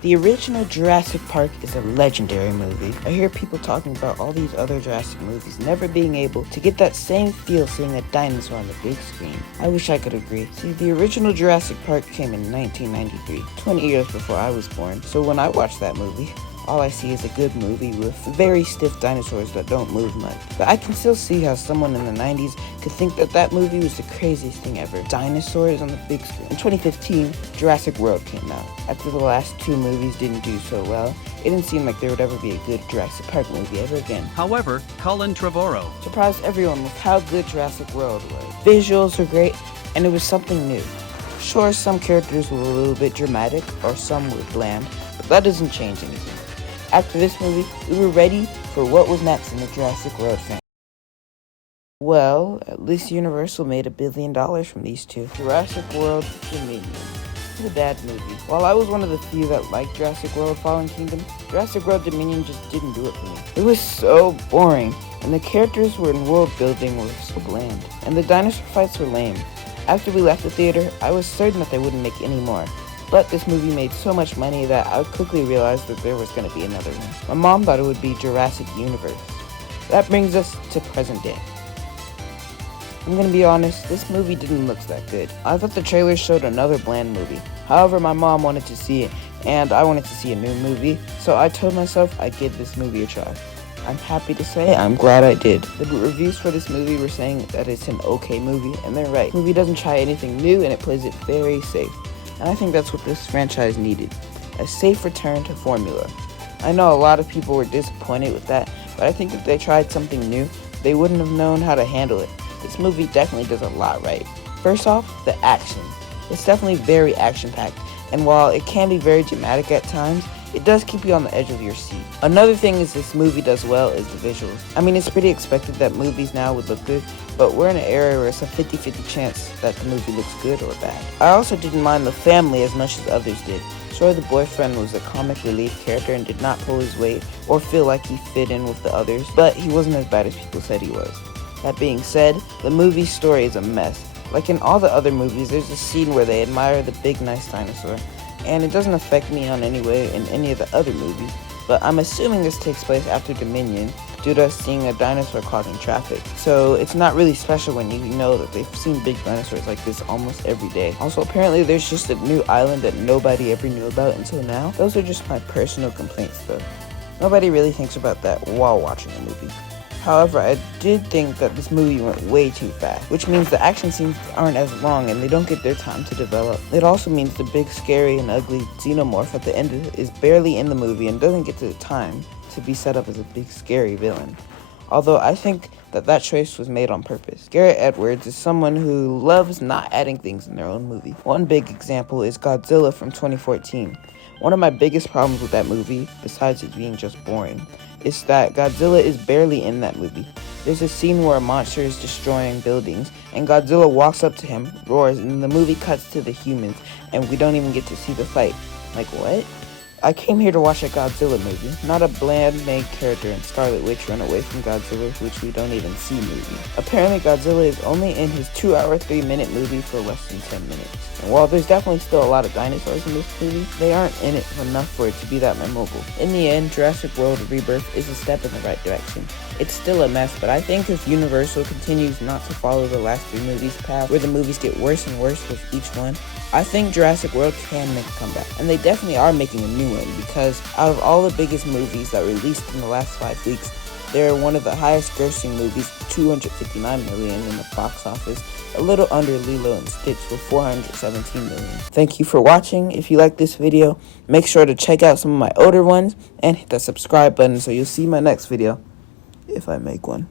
The original Jurassic Park is a legendary movie. I hear people talking about all these other Jurassic movies never being able to get that same feel seeing a dinosaur on the big screen. I wish I could agree. See, the original Jurassic Park came in 1993, 20 years before I was born, so when I watch that movie, all I see is a good movie with very stiff dinosaurs that don't move much. But I can still see how someone in the 90s could think that that movie was the craziest thing ever. Dinosaurs on the big screen. In 2015, Jurassic World came out. After the last two movies didn't do so well, it didn't seem like there would ever be a good Jurassic Park movie ever again. However, Colin Trevorrow Surprised everyone with how good Jurassic World was. Visuals were great, and it was something new. Sure, some characters were a little bit dramatic, or some were bland, but that doesn't change anything. After this movie, we were ready for what was next in the Jurassic World franchise. Well, at least Universal made $1 billion from these two. Jurassic World Dominion. It's a bad movie. While I was one of the few that liked Jurassic World Fallen Kingdom, Jurassic World Dominion just didn't do it for me. It was so boring, and the characters were in world building were so bland, and the dinosaur fights were lame. After we left the theater, I was certain that they wouldn't make any more. But this movie made so much money that I quickly realized that there was going to be another one. My mom thought it would be Jurassic Universe. That brings us to present day. I'm going to be honest, this movie didn't look that good. I thought the trailer showed another bland movie. However, my mom wanted to see it, and I wanted to see a new movie, so I told myself I'd give this movie a try. I'm happy to say I'm glad I did. The reviews for this movie were saying that it's an okay movie, and they're right. The movie doesn't try anything new, and it plays it very safe. And I think that's what this franchise needed, a safe return to formula. I know a lot of people were disappointed with that, but I think if they tried something new, they wouldn't have known how to handle it. This movie definitely does a lot right. First off, the action. It's definitely very action-packed, and while it can be very dramatic at times, it does keep you on the edge of your seat. Another thing is this movie does well is the visuals. I mean, it's pretty expected that movies now would look good, but we're in an era where it's a 50-50 chance that the movie looks good or bad. I also didn't mind the family as much as others did. Sure, the boyfriend was a comic relief character and did not pull his weight or feel like he fit in with the others, but he wasn't as bad as people said he was. That being said, the movie's story is a mess. Like in all the other movies, there's a scene where they admire the big nice dinosaur, and it doesn't affect me on any way in any of the other movies, but I'm assuming this takes place after Dominion due to us seeing a dinosaur clogging traffic. So it's not really special when you know that they've seen big dinosaurs like this almost every day. Also, apparently there's just a new island that nobody ever knew about until now. Those are just my personal complaints though. Nobody really thinks about that while watching a movie. However, I did think that this movie went way too fast, which means the action scenes aren't as long and they don't get their time to develop. It also means the big, scary, and ugly xenomorph at the end is barely in the movie and doesn't get the time to be set up as a big, scary villain. Although I think that choice was made on purpose. Garrett Edwards is someone who loves not adding things in their own movie. One big example is Godzilla from 2014. One of my biggest problems with that movie, besides it being just boring, is that Godzilla is barely in that movie. There's a scene where a monster is destroying buildings, and Godzilla walks up to him, roars, and the movie cuts to the humans, and we don't even get to see the fight. Like, what? I came here to watch a Godzilla movie, not a bland main character in Scarlet Witch run away from Godzilla, which we don't even see movie. Apparently Godzilla is only in his 2-hour, 3-minute movie for less than 10 minutes. And while there's definitely still a lot of dinosaurs in this movie, they aren't in it enough for it to be that memorable. In the end, Jurassic World Rebirth is a step in the right direction. It's still a mess, but I think if Universal continues not to follow the last 3 movies' path, where the movies get worse and worse with each one, I think Jurassic World can make a comeback. And they definitely are making a new one, because out of all the biggest movies that released in the last 5 weeks, they're one of the highest grossing movies, $259 million in the box office, a little under Lilo and Stitch with $417 million. Thank you for watching. If you like this video, make sure to check out some of my older ones and hit the subscribe button so you'll see my next video, if I make one.